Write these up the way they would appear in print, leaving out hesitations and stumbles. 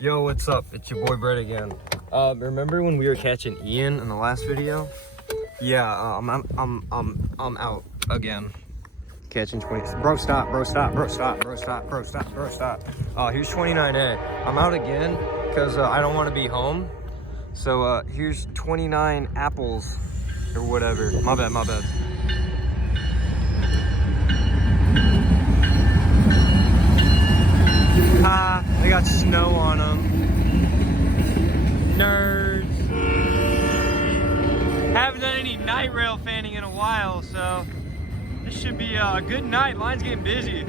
Yo, what's up? It's your boy Brett again. Remember when we were catching Ian in the last video? Yeah, I'm out again. Catching 20. Bro, stop. Here's 29A. I'm out again because I don't want to be home. So here's 29 apples or whatever. My bad. They got snow on them. Nerds. Haven't done any night rail fanning in a while, so this should be a good night. Line's getting busy.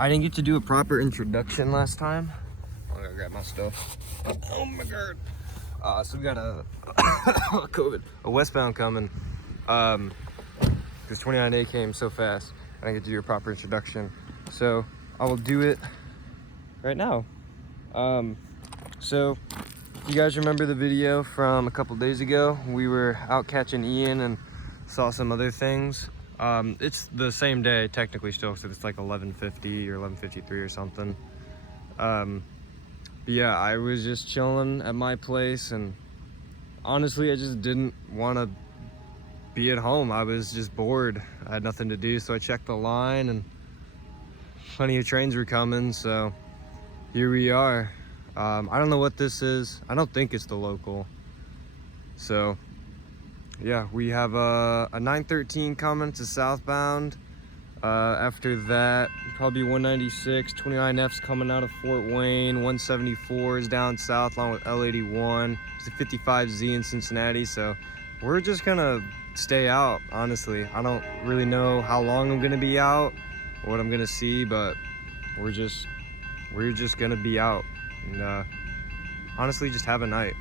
I didn't get to do a proper introduction last time. I gotta grab my stuff. Oh my god. So we got a a westbound coming. Because 29A came so fast. I didn't get to do a proper introduction. So I will do it right now. So you guys remember the video from a couple days ago? We were out catching Ian and saw some other things. It's the same day technically still, so it's like 11:50 or 11:53 or something. But yeah, I was just chilling at my place, and honestly I just didn't want to be at home. I was just bored. I had nothing to do, so I checked the line and plenty of trains were coming, so here we are. I don't know what this is. I don't think it's the local. So yeah, we have a 913 coming to southbound. After that, probably 196, 29F's coming out of Fort Wayne, 174 is down south along with L81. There's a 55Z in Cincinnati, so we're just gonna stay out, honestly. I don't really know how long I'm gonna be out or what I'm gonna see, but we're just gonna be out and honestly just have a night.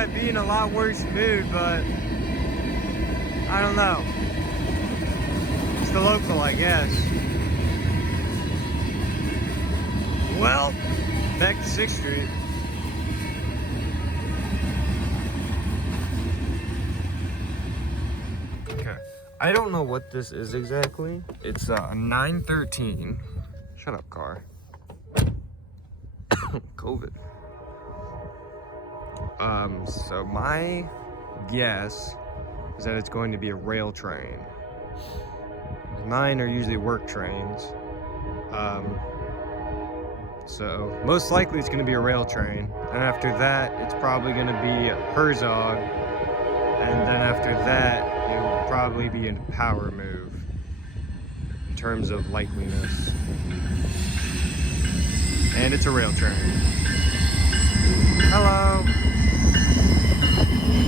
I'd be in a lot worse mood, but I don't know. It's the local, I guess. Well, back to 6th Street. Okay, I don't know what this is exactly. It's 913. Shut up, car. COVID. So my guess is that it's going to be a rail train. Mine are usually work trains. So most likely it's going to be a rail train. And after that, it's probably going to be a Herzog. And then after that, it will probably be a power move in terms of likeliness. And it's a rail train. Hello.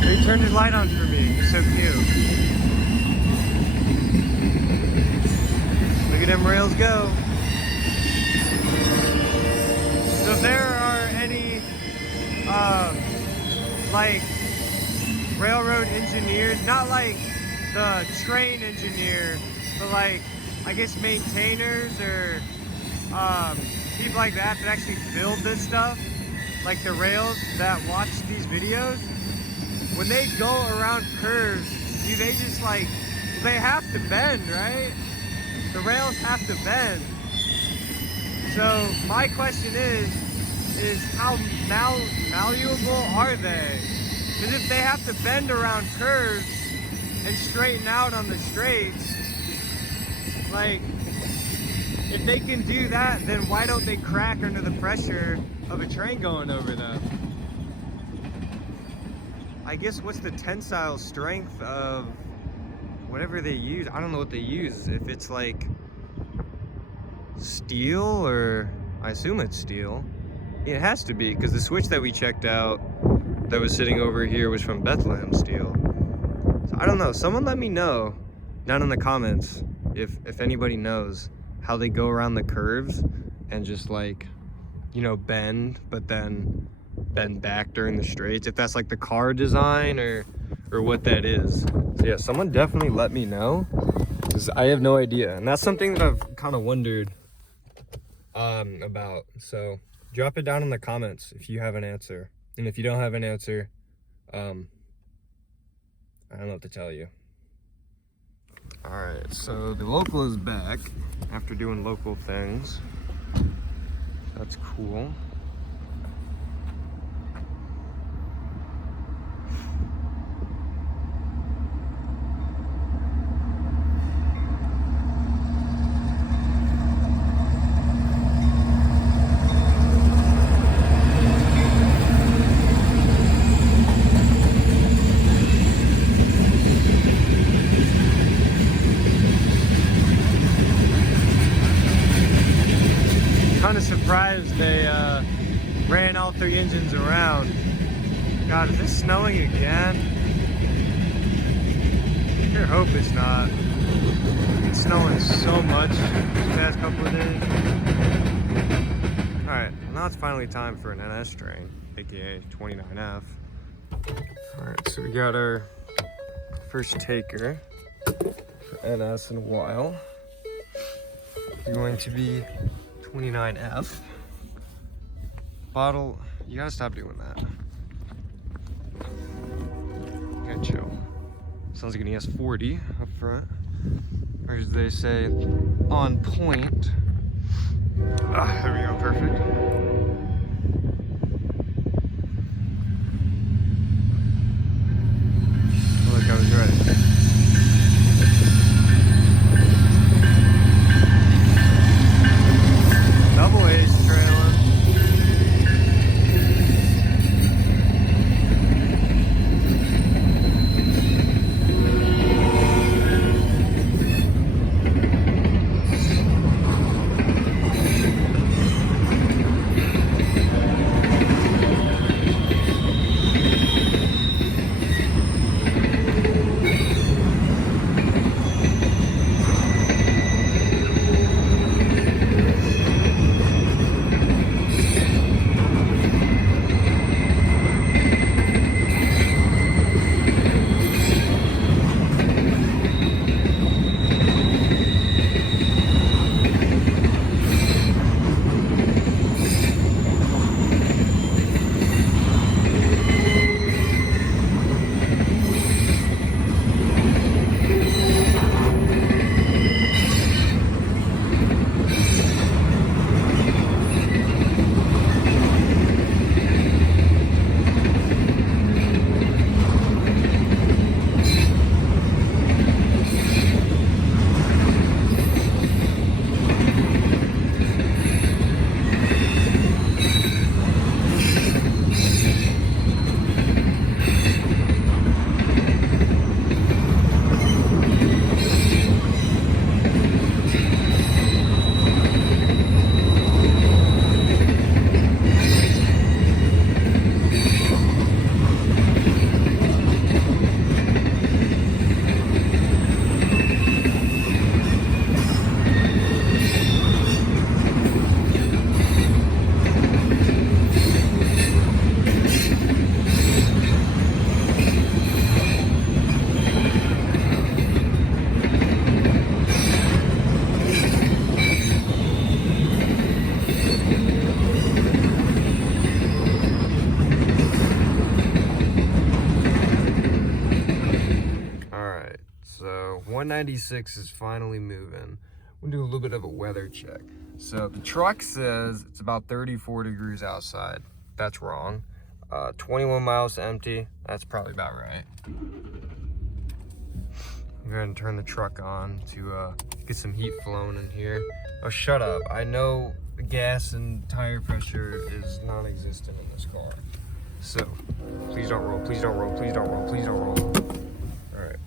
He turned his light on for me. He's so cute. Look at them rails go. So if there are any, like, railroad engineers, not like the train engineer, but like, I guess maintainers or people like that that actually build this stuff, like the rails that watch these videos, when they go around curves, do they just like, they have to bend, right? The rails have to bend. So my question is how malleable are they? Because if they have to bend around curves and straighten out on the straights, like, if they can do that, then why don't they crack under the pressure of a train going over them? I guess what's the tensile strength of whatever they use? I don't know what they use. If it's like steel, or I assume it's steel. It has to be, because the switch that we checked out that was sitting over here was from Bethlehem Steel. So I don't know. Someone let me know down in the comments if anybody knows how they go around the curves and just like, you know, bend, but then bend back during the straights. If that's like the car design or what that is. So yeah, someone definitely let me know, because I have no idea. And that's something that I've kind of wondered about. So drop it down in the comments if you have an answer. And if you don't have an answer, I don't know what to tell you. Alright, so the local is back after doing local things. That's cool. Kind of surprised they ran all 3 engines around. God, is this snowing again? I sure hope it's not. It's snowing so much these past couple of days. Alright, now it's finally time for an NS train, aka 29F. Alright, so we got our first taker for NS in a while. It's going to be 29F. Bottle, you gotta stop doing that. You gotta chill. Sounds like an ES40 up front. Or as they say, on point. Ah, there we go, perfect. Oh, look, I was ready. Double A's trailing. 196 is finally moving. We'll do a little bit of a weather check. So the truck says it's about 34 degrees outside. That's wrong. 21 miles to empty. That's probably about right. I'm going to turn the truck on to get some heat flowing in here. Oh, shut up. I know gas and tire pressure is non-existent in this car. So, please don't roll, please don't roll, please don't roll, please don't roll. All right.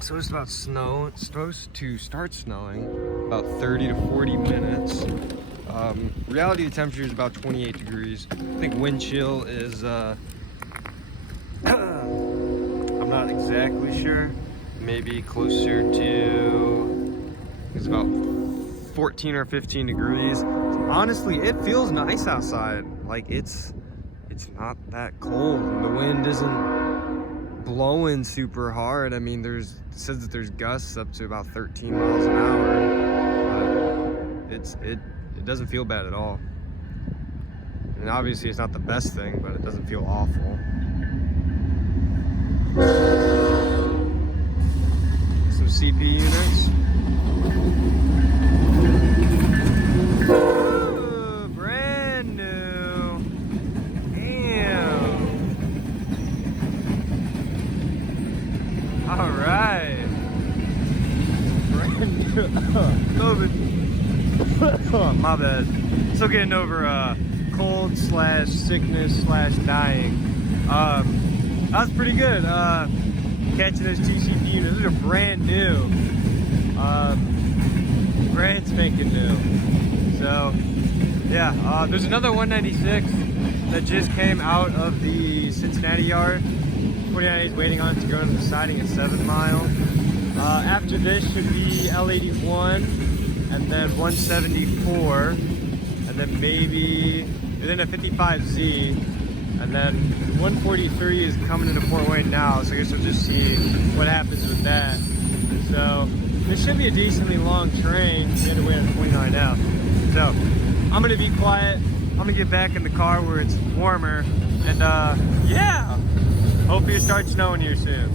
So it's about snow. It's supposed to start snowing about 30 to 40 minutes. Reality, the temperature is about 28 degrees. I think wind chill is, I'm not exactly sure. Maybe closer to, it's about 14 or 15 degrees. Honestly, it feels nice outside. Like it's not that cold. The wind isn't blowing super hard. I mean, it says that there's gusts up to about 13 miles an hour. It doesn't feel bad at all. And obviously it's not the best thing, but it doesn't feel awful. Some CP units. Ooh, brand new. Damn. All right. Brand new. My bad. Still getting over cold / sickness / dying. That was pretty good. Catching those TCP units. Those are brand new. Brand spanking new. So yeah, there's another 196 that just came out of the Cincinnati yard. 49 is waiting on it to go into the siding at 7 Mile. After this should be L81 and then 174 and then a 55Z, and then 143 is coming into Fort Wayne now, so I guess we'll just see what happens with that. So this should be a decently long train. We had to wait on 29 now. So I'm gonna be quiet. I'm gonna get back in the car where it's warmer, and yeah, hopefully it starts snowing here soon.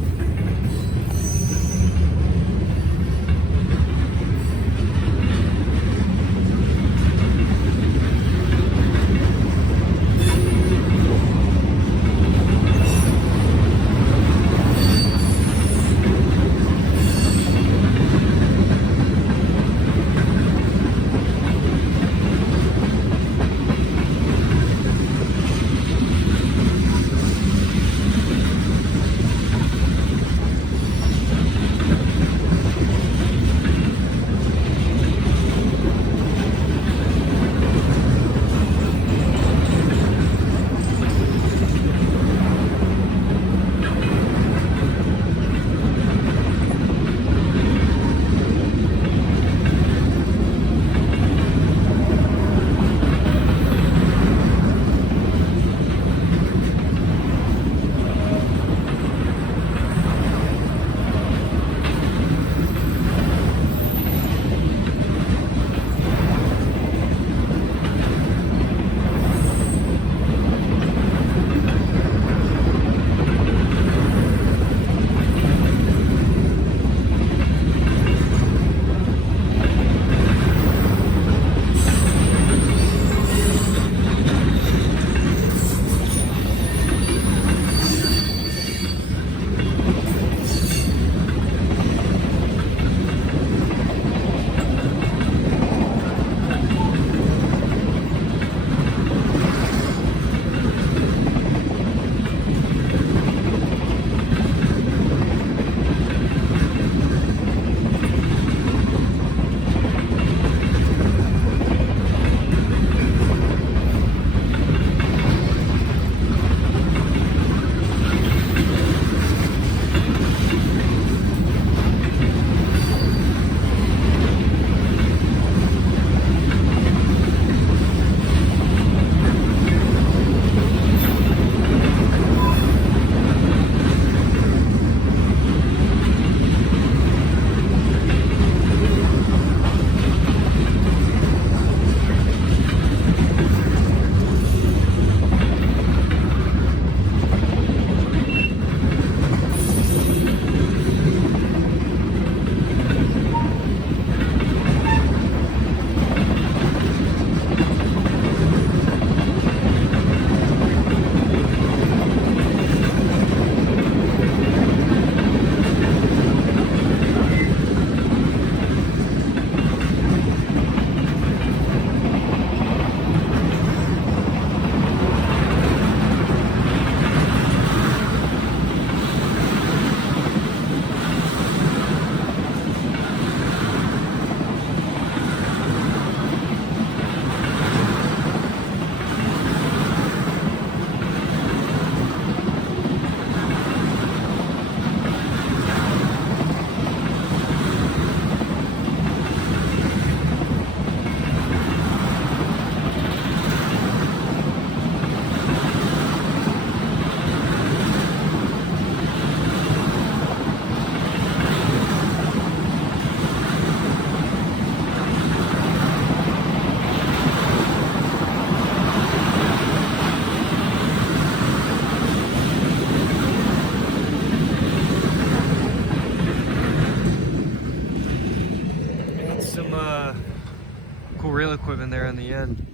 the end.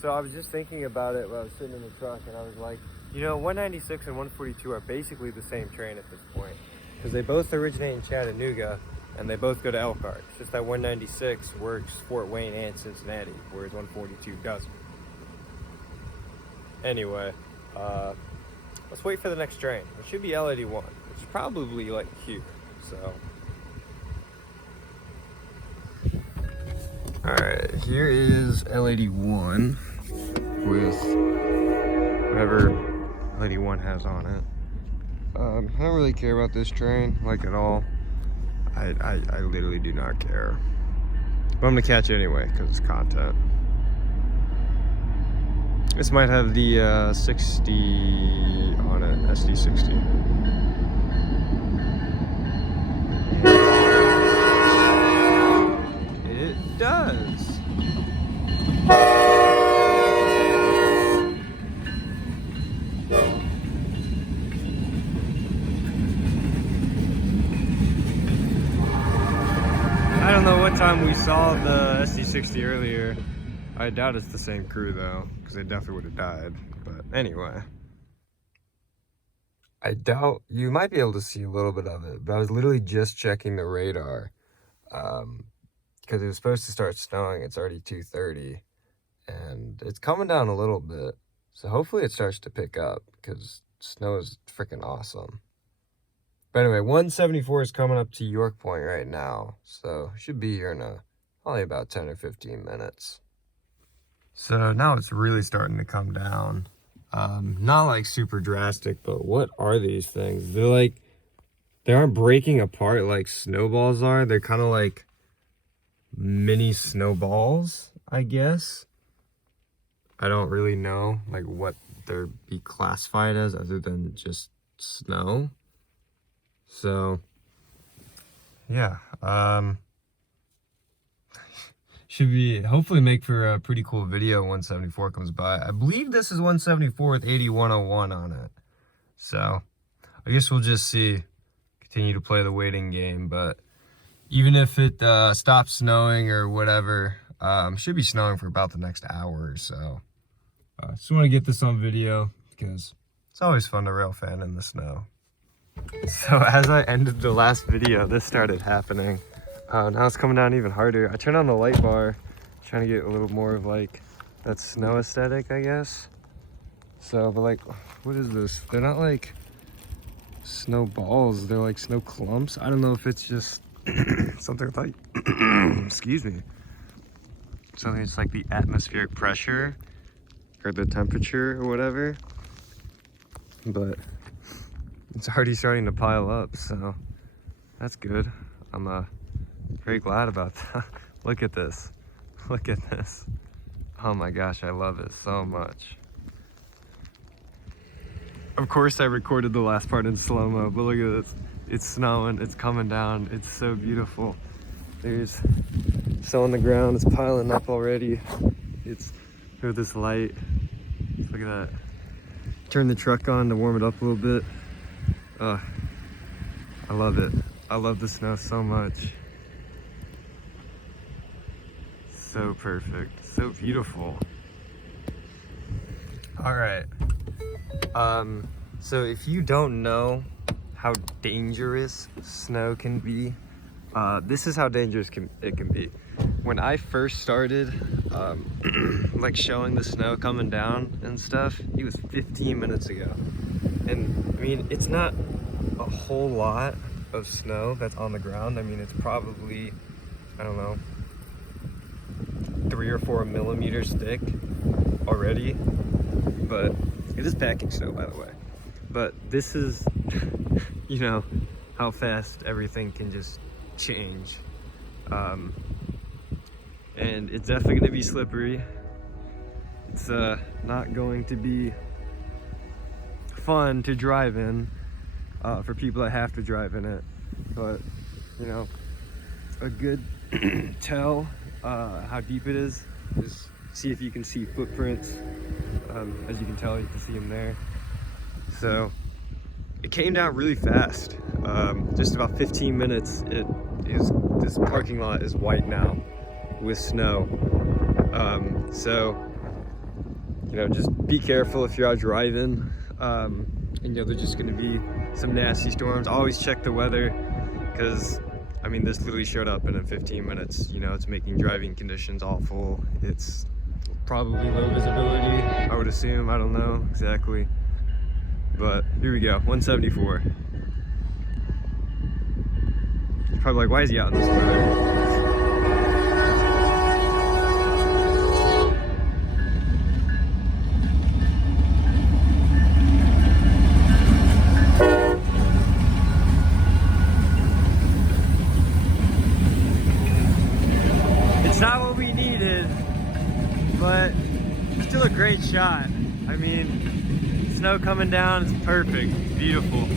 So I was just thinking about it while I was sitting in the truck, and I was like, you know, 196 and 142 are basically the same train at this point, because they both originate in Chattanooga and they both go to Elkhart. It's just that 196 works Fort Wayne and Cincinnati, whereas 142 doesn't. Anyway, let's wait for the next train. It should be L81, which is probably like here. So, all right, here is L81 with whatever L81 has on it. I don't really care about this train, like, at all. I literally do not care. But I'm gonna catch it anyway, because it's content. This might have the 60 on it, SD60. It does. I don't know what time we saw the SD60 earlier. I doubt it's the same crew though, because they definitely would have died. But anyway, I doubt you might be able to see a little bit of it, but I was literally just checking the radar because it was supposed to start snowing. It's already 2:30 and it's coming down a little bit, so hopefully it starts to pick up because snow is freaking awesome. But anyway, 174 is coming up to York Point right now, so should be here in probably about 10 or 15 minutes. So now it's really starting to come down. Not like super drastic, but what are these things? They're like, they aren't breaking apart like snowballs are. They're kind of like mini snowballs, I guess. I don't really know like what they're be classified as other than just snow. So yeah, should be hopefully make for a pretty cool video. 174 comes by. I believe this is 174 with 8101 on it. So I guess we'll just see. Continue to play the waiting game, but even if it stops snowing or whatever, should be snowing for about the next hour or so. Just want to get this on video because it's always fun to rail fan in the snow. So as I ended the last video, this started happening. Now it's coming down even harder. I turned on the light bar, trying to get a little more of like that snow aesthetic, I guess. So, but like, what is this? They're not like snow balls, they're like snow clumps. I don't know if it's just something like, excuse me. Something it's like the atmospheric pressure or the temperature or whatever. But it's already starting to pile up, so that's good. I'm very glad about that. Look at this. Look at this. Oh my gosh, I love it so much. Of course I recorded the last part in slow-mo, but look at this. It's snowing, it's coming down, it's so beautiful. There's snow on the ground, it's piling up already. It's with this light. Look at that. Turn the truck on to warm it up a little bit. I love it. I love the snow so much. So perfect, so beautiful. All right. So if you don't know how dangerous snow can be, this is how dangerous it can be. When I first started, like showing the snow coming down and stuff, it was 15 minutes ago. And I mean, it's not a whole lot of snow that's on the ground. I mean, it's probably, I don't know, 3 or 4 millimeters thick already, but it is packing snow, by the way. But this is, you know, how fast everything can just change. And it's definitely going to be slippery. It's not going to be fun to drive in for people that have to drive in it. But, you know, a good tell how deep it is see if you can see footprints. As you can tell, you can see them there. So it came down really fast. Just about 15 minutes, this parking lot is white now with snow. So, you know, just be careful if you're out driving. And you know, there's just gonna be some nasty storms. Always check the weather, because I mean, this literally showed up in 15 minutes. You know, it's making driving conditions awful. It's probably low visibility, I would assume. I don't know exactly. But here we go, 174. You're probably like, why is he out in this weather? It's not what we needed, but still a great shot. I mean, snow coming down is perfect. It's beautiful.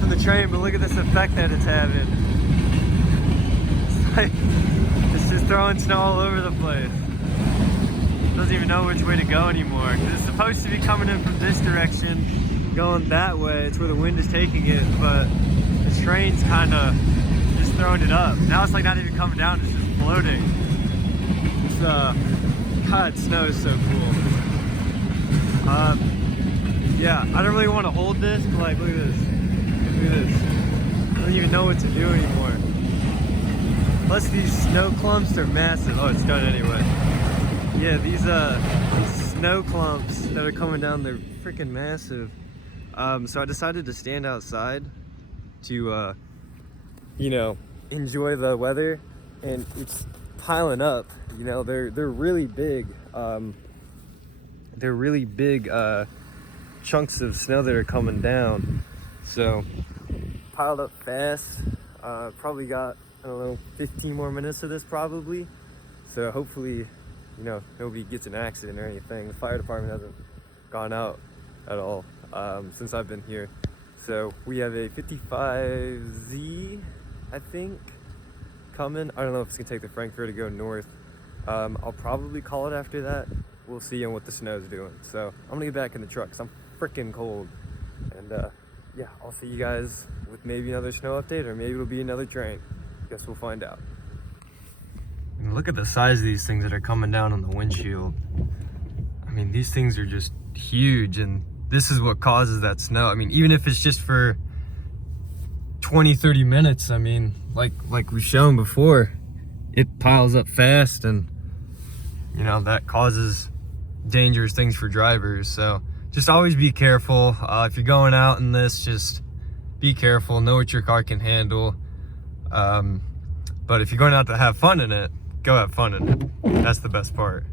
From the train, but look at this effect that it's having. It's just throwing snow all over the place. It doesn't even know which way to go anymore. It's supposed to be coming in from this direction, going that way. It's where the wind is taking it, but the train's kind of just throwing it up. Now it's like not even coming down, it's just floating. It's, God, snow is so cool. Yeah, I don't really want to hold this, but like, look at this. Look at this. I don't even know what to do anymore. Plus these snow clumps are massive. Oh, it's done anyway. Yeah, these snow clumps that are coming down, they're freaking massive. So I decided to stand outside to, you know, enjoy the weather, and it's piling up. You know, they're really big. They're really big chunks of snow that are coming down. So piled up fast. Probably got, I don't know, 15 more minutes of this probably. So hopefully, you know, nobody gets an accident or anything. The fire department hasn't gone out at all since I've been here. So we have a 55Z, I think, coming. I don't know if it's gonna take the Frankfurt to go north. I'll probably call it after that. We'll see on what the snow's doing. So I'm gonna get back in the truck because I'm freaking cold. And yeah, I'll see you guys with maybe another snow update, or maybe it'll be another train. Guess we'll find out. And look at the size of these things that are coming down on the windshield. I mean, these things are just huge, and this is what causes that snow. I mean, even if it's just for 20-30 minutes, I mean, like we've shown before, it piles up fast, and you know, that causes dangerous things for drivers. So just always be careful. If you're going out in this, just be careful, know what your car can handle. But if you're going out to have fun in it, go have fun in it. That's the best part.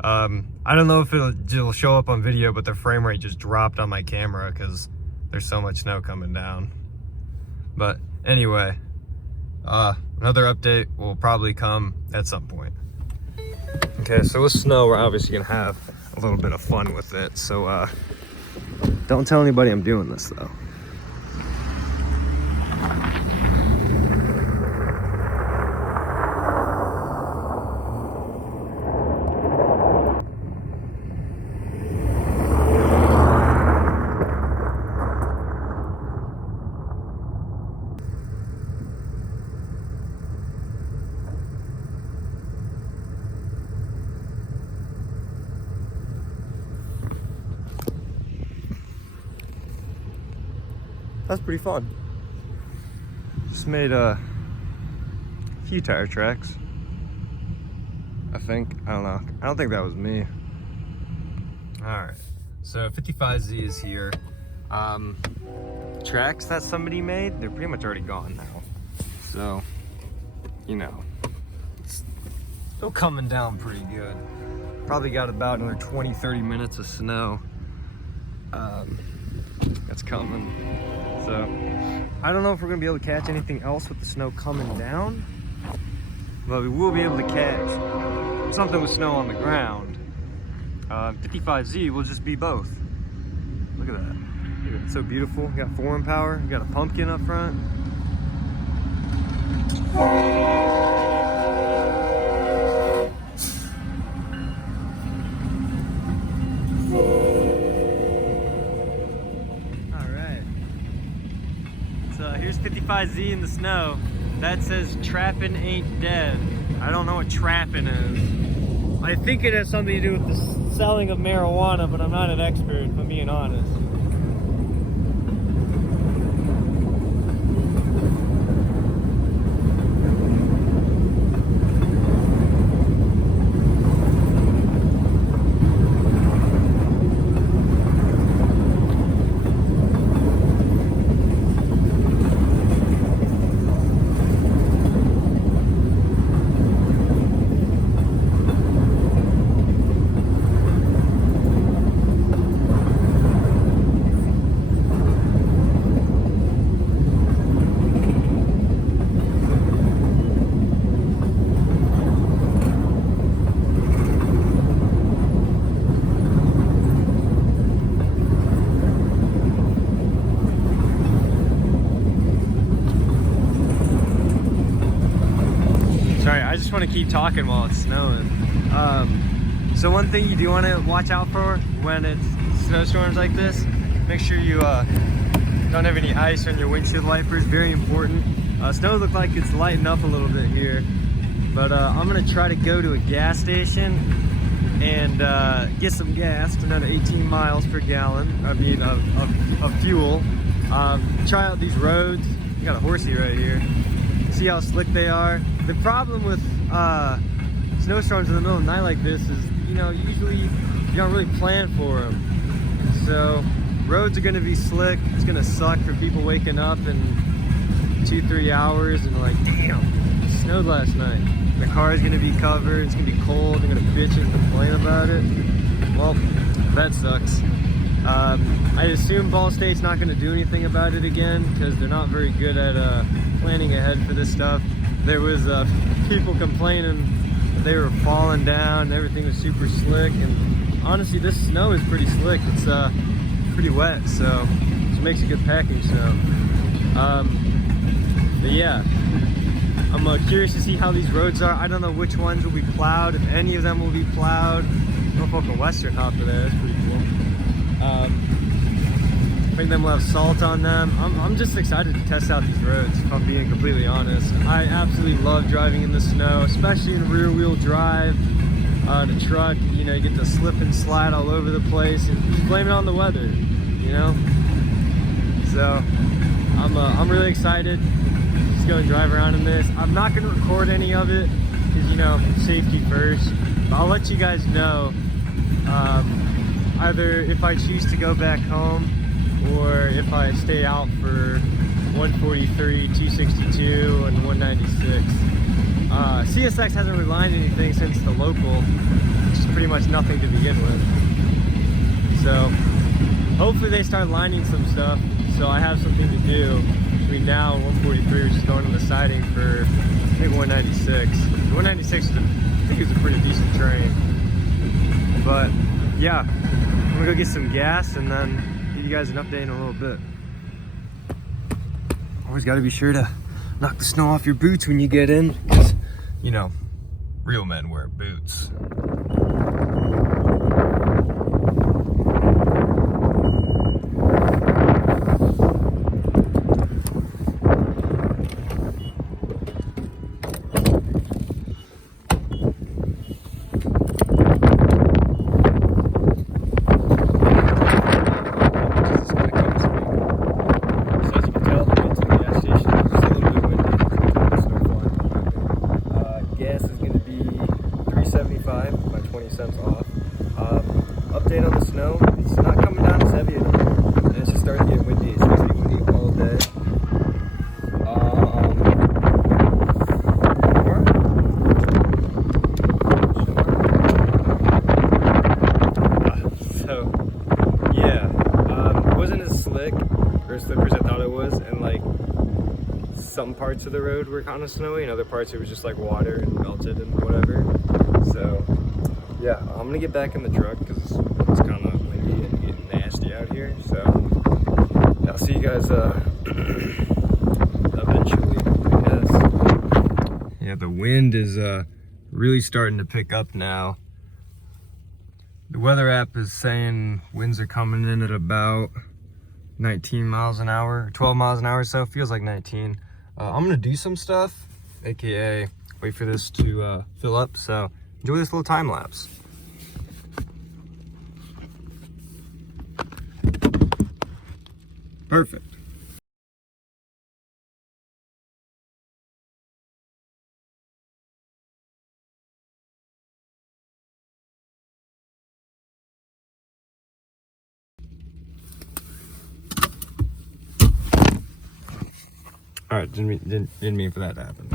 I don't know if it'll show up on video, but the frame rate just dropped on my camera because there's so much snow coming down. But anyway, another update will probably come at some point. Okay, so with snow, we're obviously gonna have a little bit of fun with it. So don't tell anybody I'm doing this though. That's pretty fun. Just made a few tire tracks, I think. I don't know. I don't think that was me. All right, so 55Z is here. Tracks that somebody made, they're pretty much already gone now. So, you know, it's still coming down pretty good. Probably got about another 20-30 minutes of snow that's coming. So I don't know if we're gonna be able to catch anything else with the snow coming down, but we will be able to catch something with snow on the ground. 55Z will just be both. Look at that. It's so beautiful. We got 4-in power. We got a pumpkin up front. Alright. So here's 55Z in the snow. That says trappin' ain't dead. I don't know what trappin' is. I think it has something to do with the selling of marijuana, but I'm not an expert, if I'm being honest. I just want to keep talking while it's snowing. So one thing you do want to watch out for when it's snowstorms like this, make sure you don't have any ice on your windshield wipers. Very important. Snow looks like it's lighting up a little bit here, but I'm gonna try to go to a gas station and get some gas, another 18 miles per gallon. I mean of fuel. Try out these roads. We got a horsey right here. See how slick they are. The problem with snowstorms in the middle of the night like this is, you know, usually you don't really plan for them. So roads are gonna be slick. It's gonna suck for people waking up in 2-3 hours and like, damn, it snowed last night. The car is gonna be covered. It's gonna be cold. They're gonna bitch and complain about it. Well, that sucks. I assume Ball State's not gonna do anything about it again because they're not very good at planning ahead for this stuff. There was people complaining that they were falling down and everything was super slick, and honestly this snow is pretty slick. It's pretty wet, so it makes a good packing snow. But yeah, I'm curious to see how these roads are. I don't know which ones will be plowed, if any of them will be plowed. Norfolk and Western hopper there, that's pretty cool. I think them will have salt on them. I'm just excited to test out these roads, if I'm being completely honest. I absolutely love driving in the snow, especially in rear wheel drive. The truck, you know, you get to slip and slide all over the place and just blame it on the weather, you know? So I'm really excited. Just go and drive around in this. I'm not gonna record any of it because, you know, safety first. But I'll let you guys know either if I choose to go back home or if I stay out for 143, 262, and 196. CSX hasn't really lined anything since the local, which is pretty much nothing to begin with. So hopefully they start lining some stuff so I have something to do between now and 143, which is going on the siding for, I think, 196. 196, I think it's a pretty decent train. But yeah, I'm gonna go get some gas and then give you guys an update in a little bit. Always gotta be sure to knock the snow off your boots when you get in, because, you know, real men wear boots. $3.75 by 20 cents off. Update on the snow, it's not coming down as heavy anymore, and it's just starting to get windy. It's supposed to be windy all day. So yeah, it wasn't as slick or as slippery as I thought it was, and like some parts of the road were kind of snowy, and other parts it was just like water and melted and whatever. So yeah, I'm gonna get back in the truck because it's kind of windy and getting nasty out here. So yeah, I'll see you guys eventually, I guess. Yeah, the wind is really starting to pick up now. The weather app is saying winds are coming in at about 19 miles an hour, 12 miles an hour, so it feels like 19. I'm gonna do some stuff, aka wait for this to fill up, so enjoy this little time lapse. Perfect. All right, didn't mean for that to happen.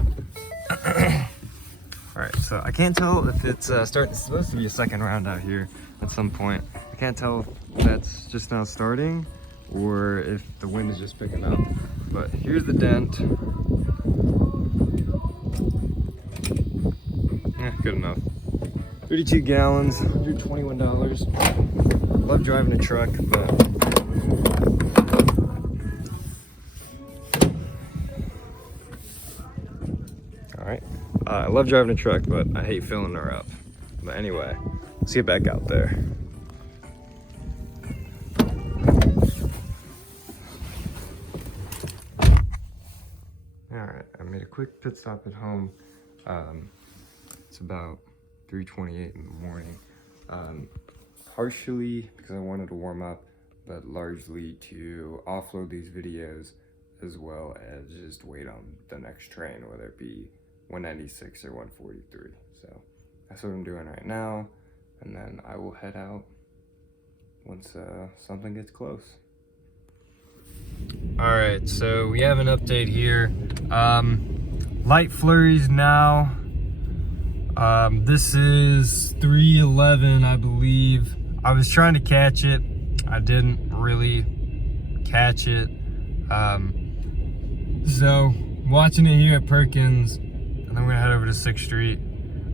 All right, so I can't tell if it's starting. It's supposed to be a second round out here at some point. I can't tell if that's just now starting or if the wind is just picking up. But here's the dent. Good enough. 32 gallons, $121. Love driving a truck, but all right. I love driving a truck, but I hate filling her up. But anyway, let's get back out there. All right, I made a quick pit stop at home. It's about 3:28 in the morning. Partially because I wanted to warm up, but largely to offload these videos as well as just wait on the next train, whether it be 196 or 143. So that's what I'm doing right now, and then I will head out once something gets close. All right, so we have an update here. Light flurries now. This is 3:11, I believe. I was trying to catch it. I didn't really catch it. So watching it here at Perkins, and then we're gonna head over to 6th Street.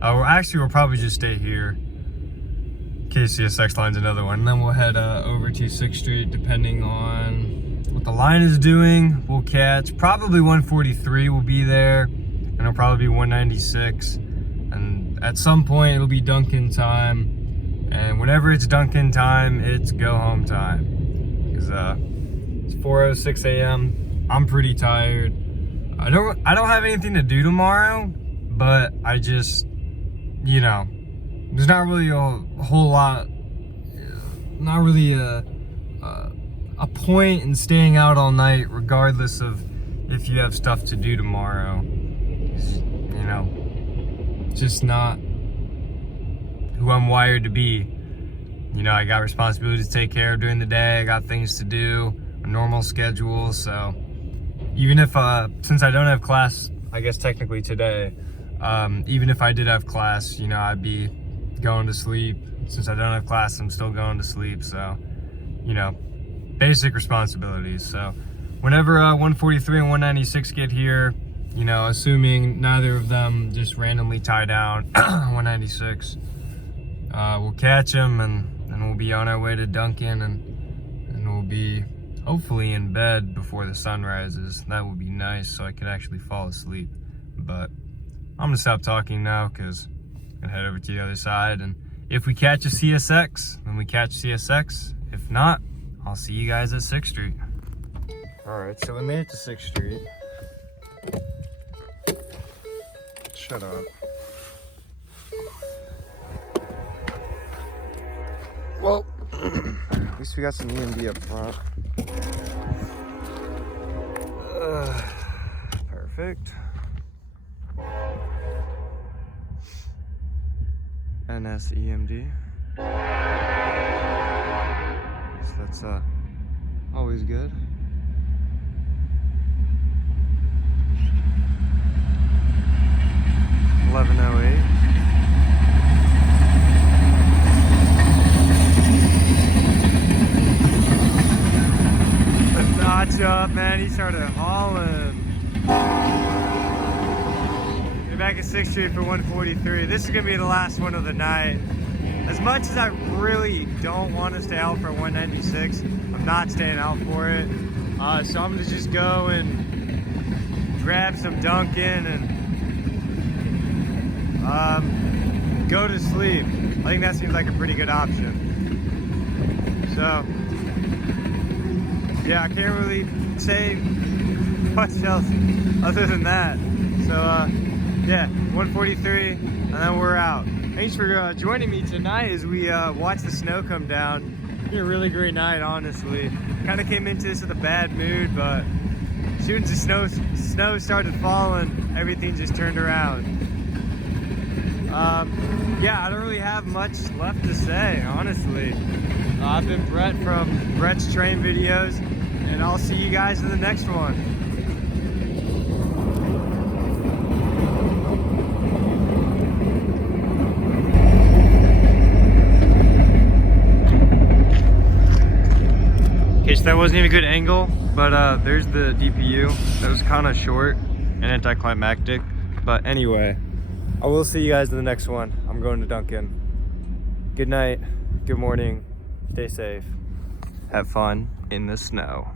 We'll probably just stay here in case CSX line's another one. And then we'll head over to 6th Street, depending on what the line is doing. We'll catch probably 143 will be there, and it'll probably be 196. And at some point it'll be Dunkin' time. And whenever it's Dunkin' time, it's go home time. Because it's 4:06 a.m. I'm pretty tired. I don't have anything to do tomorrow, but I just, you know, there's not really a whole lot, not really a point in staying out all night, regardless of if you have stuff to do tomorrow. You know, just not who I'm wired to be. You know, I got responsibilities to take care of during the day. I got things to do, a normal schedule. So even if, since I don't have class, I guess technically today, even if I did have class, you know, I'd be going to sleep. Since I don't have class, I'm still going to sleep. So, you know, basic responsibilities. So whenever 143 and 196 get here, you know, assuming neither of them just randomly tie down 196, we'll catch them, and we'll be on our way to Dunkin', and we'll be hopefully in bed before the sun rises. That would be nice, so I could actually fall asleep. But I'm gonna stop talking now because I'm gonna head over to the other side, and if we catch a CSX, then we catch CSX. If not, I'll see you guys at 6th Street. All right, so we made it to 6th Street. Shut up. Well, at least we got some EMD up front. Perfect. NSEMD. So that's always good. $11.08. The notch up, man. He started hauling. We're back at 6th Street for 143. This is gonna be the last one of the night. As much as I really don't want to stay out for 196, I'm not staying out for it. So I'm gonna just go and grab some Dunkin' and go to sleep. I think that seems like a pretty good option. So yeah, I can't really say much else other than that. So yeah, 143, and then we're out. Thanks for joining me tonight as we watch the snow come down. It's been a really great night, honestly. Kind of came into this with a bad mood, but as soon as the snow started falling, everything just turned around. Yeah, I don't really have much left to say, honestly. I've been Brett from Brett's Train Videos, and I'll see you guys in the next one. Okay, so that wasn't even a good angle, but there's the DPU. That was kind of short and anticlimactic, but anyway, I will see you guys in the next one. I'm going to Dunkin'. Good night, good morning, stay safe, have fun in the snow.